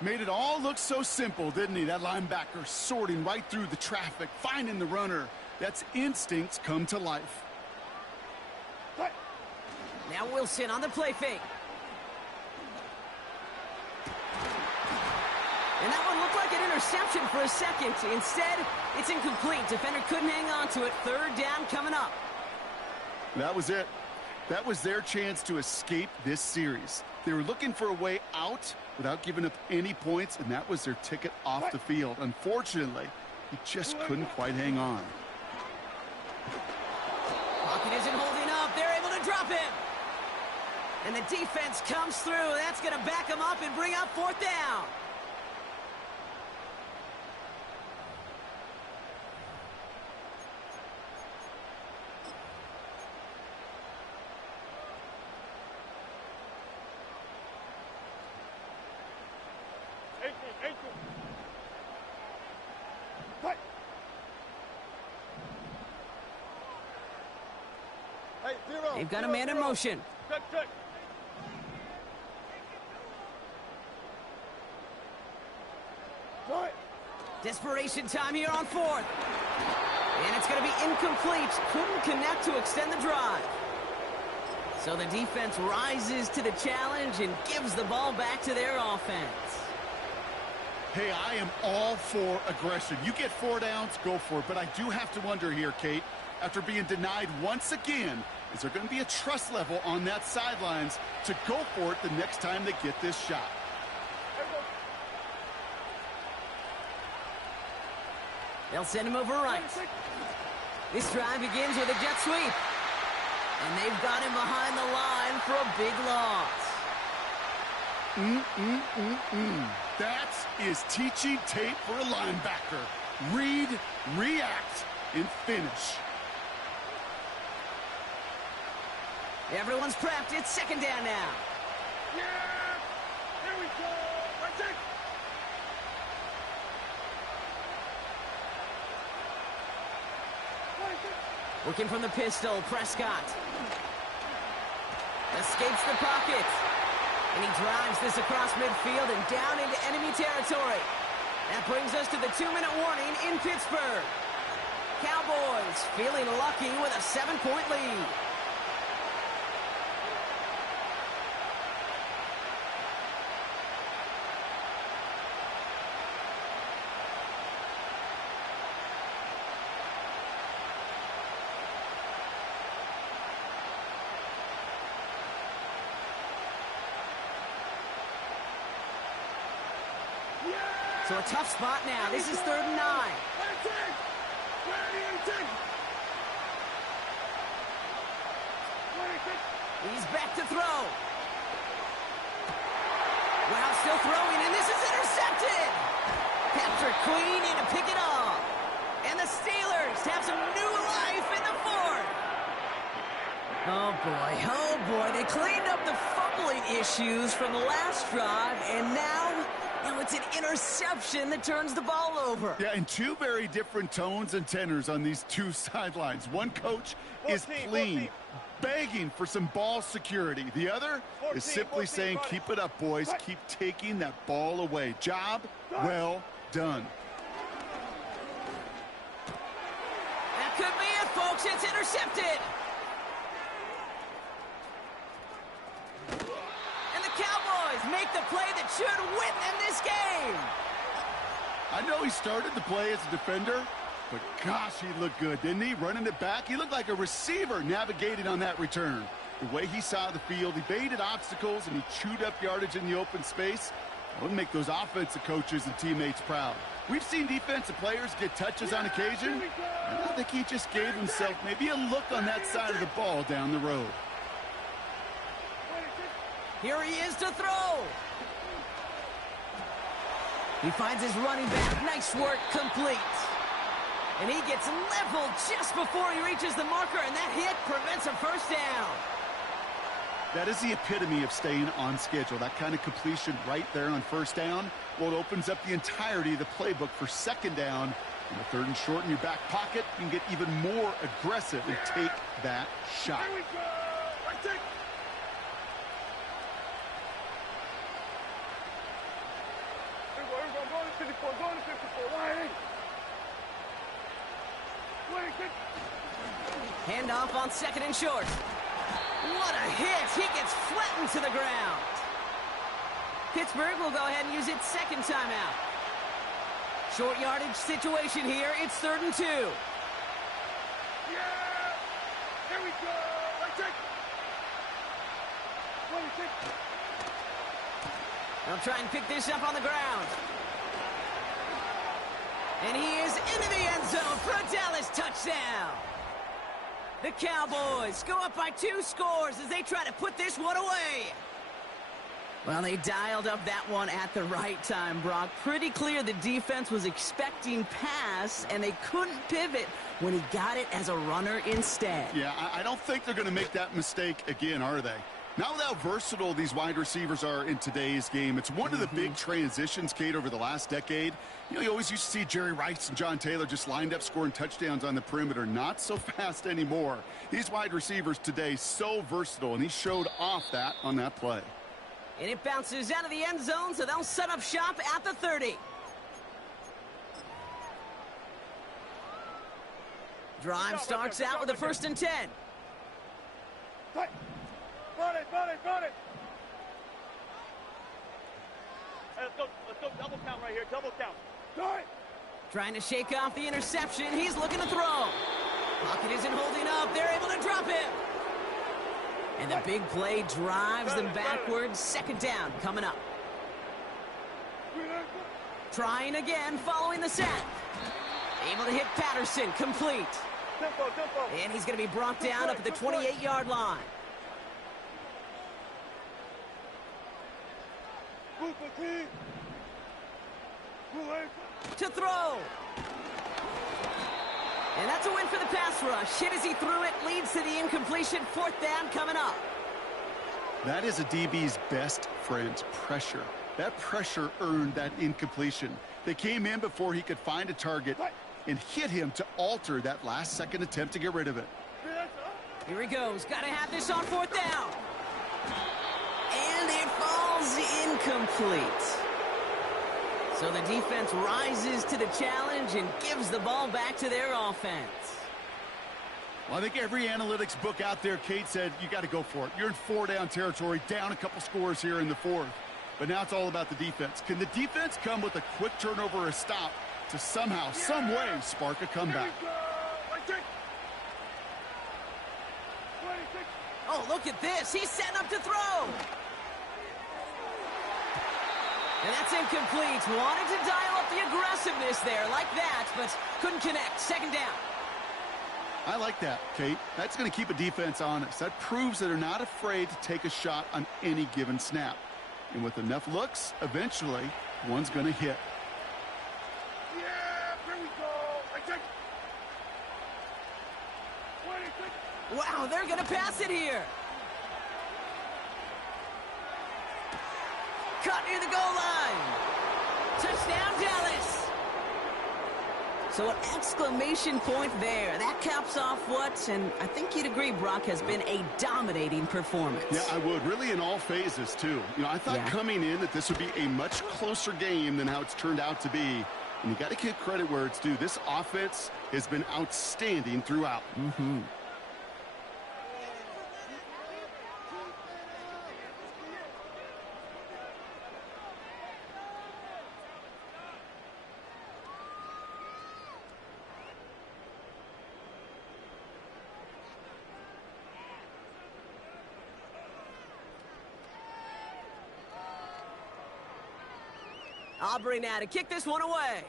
Made it all look so simple, didn't he? That linebacker sorting right through the traffic, finding the runner. That's instincts come to life. Now Wilson on the play fake. And that one looked like an interception for a second. Instead, it's incomplete. Defender couldn't hang on to it. 3rd down coming up. That was it. That was their chance to escape this series. They were looking for a way out without giving up any points, and that was their ticket off the field. Unfortunately, he just couldn't quite hang on. Pocket isn't holding up. They're able to drop him. And the defense comes through. That's going to back him up and bring up 4th down. They've got a man in motion. Check. Desperation time here on 4th. And it's going to be incomplete. Couldn't connect to extend the drive. So the defense rises to the challenge and gives the ball back to their offense. Hey, I am all for aggression. You get 4 downs, go for it. But I do have to wonder here, Kate, after being denied once again, is there going to be a trust level on that sidelines to go for it the next time they get this shot? They'll send him over right. This drive begins with a jet sweep. And they've got him behind the line for a big loss. That is teaching tape for a linebacker. Read, react, and finish. Everyone's prepped. It's 2nd down now. Yeah! Here we go! Let's take. Working from the pistol, Prescott. Escapes the pocket. And he drives this across midfield and down into enemy territory. That brings us to the 2-minute warning in Pittsburgh. Cowboys feeling lucky with a 7-point lead. So a tough spot now. This is 3rd and 9. He's back to throw. Wow, still throwing, and this is intercepted. Patrick Queen in to pick it off. And the Steelers have some new life in the 4th. Oh boy, they cleaned up the fumbling issues from the last drive, and now it's an interception that turns the ball over. Yeah, and 2 very different tones and tenors on these 2 sidelines. One coach is clean, begging for some ball security. The other is simply saying, keep it up, boys. Keep taking that ball away. Job well done. That could be it, folks. It's intercepted. Make the play that should win them this game. I know he started the play as a defender, But gosh, he looked good, didn't he? Running it back. He looked like a receiver navigating on that return. The way he saw the field, he baited obstacles, and he chewed up yardage in the open space. That would make those offensive coaches and teammates proud. We've seen defensive players get touches on occasion, and I think he just gave himself maybe a look on that side of the ball down the road. Here he is to throw. He finds his running back. Nice work, complete. And he gets leveled just before he reaches the marker, and that hit prevents a first down. That is the epitome of staying on schedule. That kind of completion right there on first down. Well, it opens up the entirety of the playbook for second down. And the third and short in your back pocket, you can get even more aggressive and take that shot. Here we go. Right there. Go to 54, go to 54. Right. Handoff on second and short. What a hit! He gets flattened to the ground. Pittsburgh will go ahead and use its second timeout. Short yardage situation here. It's 3rd and 2. Yeah! Here we go! Right there! 26. They'll try and pick this up on the ground. And he is into the end zone for a Dallas touchdown. The Cowboys go up by 2 scores as they try to put this one away. Well, they dialed up that one at the right time, Brock. Pretty clear the defense was expecting pass, and they couldn't pivot when he got it as a runner instead. Yeah, I don't think they're going to make that mistake again, are they? Now how versatile these wide receivers are in today's game. It's one of the big transitions, Kate, over the last decade. You know, you always used to see Jerry Rice and John Taylor just lined up scoring touchdowns on the perimeter. Not so fast anymore. These wide receivers today so versatile, and he showed off that on that play. And it bounces out of the end zone, so they'll set up shop at the 30. Drive starts out with a 1st and 10. Run it! Hey, let's go double count right here, double count. Start! Trying to shake off the interception. He's looking to throw. Pocket isn't holding up. They're able to drop him. And the big play drives them backwards. 2nd down coming up. Trying again following the sack. Able to hit Patterson. Complete. Tempo. And he's going to be brought down up at the 28-yard line. To throw. And that's a win for the pass rush. Hit as he threw it, leads to the incompletion. 4th down coming up. That is a DB's best friend, pressure. That pressure earned that incompletion. They came in before he could find a target and hit him to alter that last-second attempt to get rid of it. Here he goes. Got to have this on 4th down. And it falls incomplete. So the defense rises to the challenge and gives the ball back to their offense. Well, I think every analytics book out there, Kate, said you got to go for it. You're in 4-down territory, down a couple scores here in the 4th. But now it's all about the defense. Can the defense come with a quick turnover or a stop to somehow, some way, spark a comeback? Oh, look at this. He's setting up to throw. And that's incomplete. Wanted to dial up the aggressiveness there like that, but couldn't connect. 2nd down. I like that, Kate. That's going to keep a defense honest. That proves that they're not afraid to take a shot on any given snap. And with enough looks, eventually, one's going to hit. Yeah, here we go. Wow, they're going to pass it here. Cut near the goal line. Touchdown, Dallas. So an exclamation point there. That caps off what, and I think you'd agree, Brock, has been a dominating performance. Yeah, I would. Really in all phases, too. You know, I thought coming in that this would be a much closer game than how it's turned out to be. And you got to give credit where it's due. This offense has been outstanding throughout. Aubrey now to kick this one away.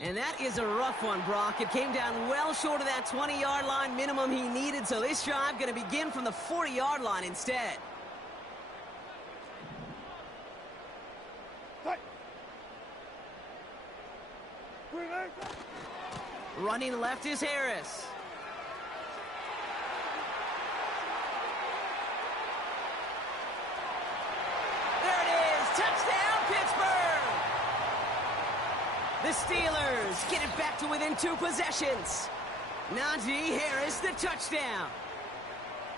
And that is a rough one, Brock. It came down well short of that 20-yard line minimum he needed, so this drive going to begin from the 40-yard line instead. Running left is Harris. There it is. Touchdown, Pittsburgh. The Steelers get it back to within 2 possessions. Najee Harris, the touchdown.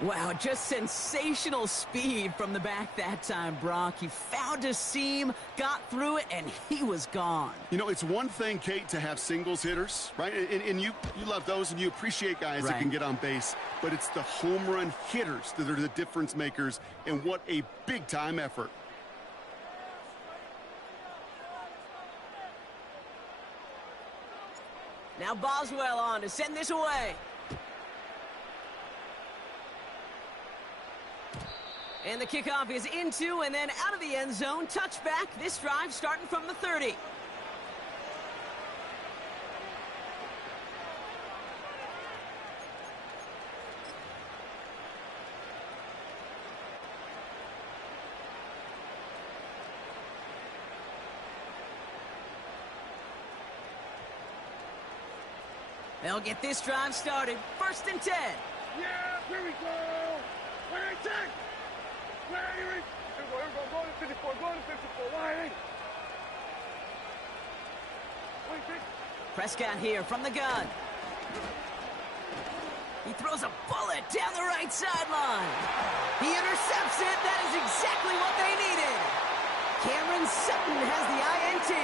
Wow, just sensational speed from the back that time, Brock. He found a seam, got through it, and he was gone. You know, it's one thing, Kate, to have singles hitters, right? And you love those, and you appreciate guys that can get on base. But it's the home run hitters that are the difference makers, and what a big-time effort. Now Boswell on to send this away. And the kickoff is into and then out of the end zone. Touchback. This drive starting from the 30. They'll get this drive started. 1st and 10. Yeah, here we go. Where they take? Where are you? Here we go. Go to 54. Go to 54. Why? Wait. Prescott here from the gun. He throws a bullet down the right sideline. He intercepts it. That is exactly what they needed. Cameron Sutton has the INT.